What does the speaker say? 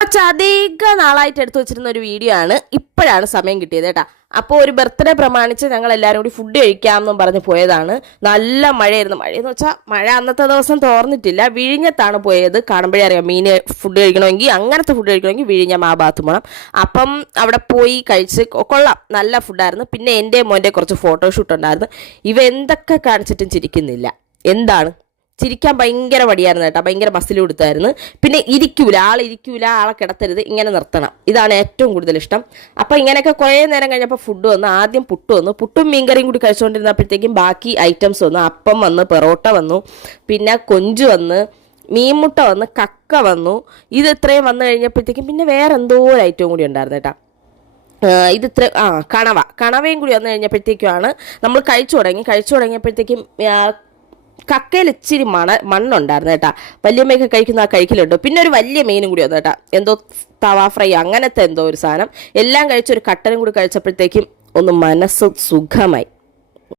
കുറച്ച് അധികം നാളായിട്ട് എടുത്തു വെച്ചിരുന്ന ഒരു വീഡിയോ ആണ്. ഇപ്പോഴാണ് സമയം കിട്ടിയത് കേട്ടാ. അപ്പോൾ ഒരു ബർത്ത്ഡേ പ്രമാണിച്ച് ഞങ്ങൾ എല്ലാവരും കൂടി ഫുഡ് കഴിക്കാമെന്നും പറഞ്ഞ് പോയതാണ്. നല്ല മഴയായിരുന്നു. മഴയെന്ന് വെച്ചാൽ മഴ അന്നത്തെ ദിവസം തോർന്നിട്ടില്ല. വിഴിഞ്ഞത്താണ് പോയത്. കാണുമ്പോഴേ അറിയാം, മീൻ ഫുഡ് കഴിക്കണമെങ്കിൽ, അങ്ങനത്തെ ഫുഡ് കഴിക്കണമെങ്കിൽ വിഴിഞ്ഞം ആ ഭാഗത്ത് പോകണം. അപ്പം അവിടെ പോയി കഴിച്ച് കൊള്ളാം, നല്ല ഫുഡായിരുന്നു. പിന്നെ എൻ്റെ മോൻ്റെ കുറച്ച് ഫോട്ടോഷൂട്ട് ഉണ്ടായിരുന്നു. ഇവ എന്തൊക്കെ കാണിച്ചിട്ടും ചിരിക്കുന്നില്ല. എന്താണ് ചിരിക്കാൻ ഭയങ്കര മടിയായിരുന്നു കേട്ടോ. ഭയങ്കര മസിൽ കൊടുത്തായിരുന്നു. പിന്നെ ഇരിക്കൂല, ആളെ കിടത്തരുത്, ഇങ്ങനെ നിർത്തണം. ഇതാണ് ഏറ്റവും കൂടുതൽ ഇഷ്ടം. അപ്പോൾ ഇങ്ങനെയൊക്കെ കുറേ നേരം കഴിഞ്ഞപ്പോൾ ഫുഡ് വന്നു. ആദ്യം പുട്ട് വന്നു. പുട്ടും മീൻകറിയും കൂടി കഴിച്ചുകൊണ്ടിരുന്നപ്പോഴത്തേക്കും ബാക്കി ഐറ്റംസ് വന്നു. അപ്പം വന്നു, പെറോട്ട വന്നു, പിന്നെ കൊഞ്ച് വന്ന്, മീൻമുട്ട വന്ന്, കക്ക വന്നു. ഇത് ഇത്രയും വന്നു കഴിഞ്ഞപ്പോഴത്തേക്കും പിന്നെ വേറെ എന്തോ ഒരു ഐറ്റവും കൂടി ഉണ്ടായിരുന്നു കേട്ടോ. കണവയും കൂടി വന്നു കഴിഞ്ഞപ്പോഴത്തേക്കുമാണ് നമ്മൾ കഴിച്ചു തുടങ്ങിയപ്പോഴത്തേക്കും കക്കയിൽ ഇച്ചിരി മണ്ണുണ്ടായിരുന്നു കേട്ടാ. വല്യമ്മയൊക്കെ കഴിക്കുന്ന ആ കഴിക്കലുണ്ടോ. പിന്നെ ഒരു വലിയ മീനും കൂടി വന്നു കേട്ടാ. എന്തോ തവ ഫ്രൈ അങ്ങനത്തെ എന്തോ ഒരു സാധനം. എല്ലാം കഴിച്ചൊരു കട്ടനും കൂടി കഴിച്ചപ്പോഴത്തേക്കും ഒന്ന് മനസ്സ് സുഖമായി.